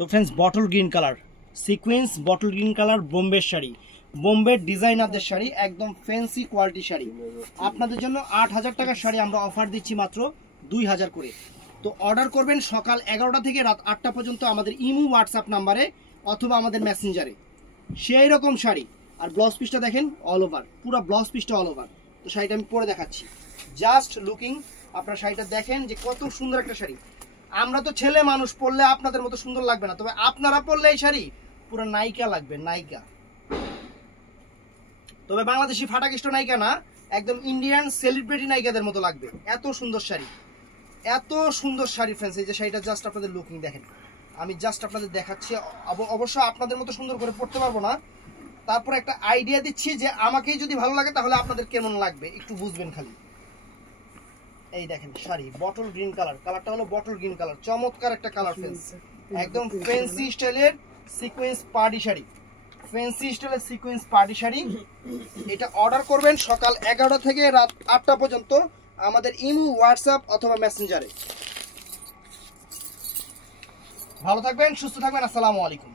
তো friends bottle green colour sequence bottle green colour বোম্বের শাড়ি, বোম্বে ডিজাইনারদের শাড়ি, একদম ফ্যান্সি কোয়ালিটি শাড়ি। আপনাদের জন্য ৮,০০০ টাকার শাড়ি আমরা অফার দিচ্ছি মাত্র ২,০০০ করে। তো অর্ডার করবেন সকাল ১১টা থেকে রাত ৮টা পর্যন্ত আমাদের ইমো হোয়াটসঅ্যাপ নাম্বারে অথবা আমাদের মেসেঞ্জারে। সেই রকম শাড়ি। আর ব্লাউজ পিসটা দেখেন অল ওভার, পুরো ব্লাউজ পিসটা অল ওভার। তো শাড়িটা আমি পরে দেখাচ্ছি, জাস্ট লুকিং। আপনারা শাড়িটা দেখেন যে কত সুন্দর একটা শাড়ি। আমরা তো ছেলে মানুষ, পরলে আপনাদের মতো সুন্দর লাগবে না, তবে আপনারা পরলে এই শাড়ি পুরো নায়িকা লাগবে, নায়িকা। তবে বাংলাদেশি ফাটাকেষ্ট নায়িকা না, একদম ইন্ডিয়ান সেলিব্রিটি নায়িকাদের মতো লাগবে। এত সুন্দর শাড়ি, এত সুন্দর শাড়ি ফ্রেন্ডস। এই যে শাড়িটা জাস্ট আপনাদের লুকিং দেখেন, আমি জাস্ট আপনাদের দেখাচ্ছি। অবশ্য আপনাদের মতো সুন্দর করে পড়তে পারবো না, তারপর একটা আইডিয়া দিচ্ছি যে আমাকেই যদি ভালো লাগে তাহলে আপনাদের কেমন লাগবে একটু বুঝবেন খালি। এই দেখেন শাড়ি বটল গ্রিন কালার, কালারটা হলো বটল গ্রিন কালার, চমৎকার একটা কালার ফ্রেন্ডস। একদম ফ্যান্সি স্টাইলের সিকোয়েন্স পার্টি শাড়ি, ফ্যান্সি স্টাইলের সিকোয়েন্স পার্টি শাড়ি। এটা অর্ডার করবেন সকাল ১১টা থেকে রাত ৮টা পর্যন্ত আমাদের ইমো হোয়াটসঅ্যাপ অথবা মেসেঞ্জারে। ভালো থাকবেন, সুস্থ থাকবেন, আসসালামু আলাইকুম।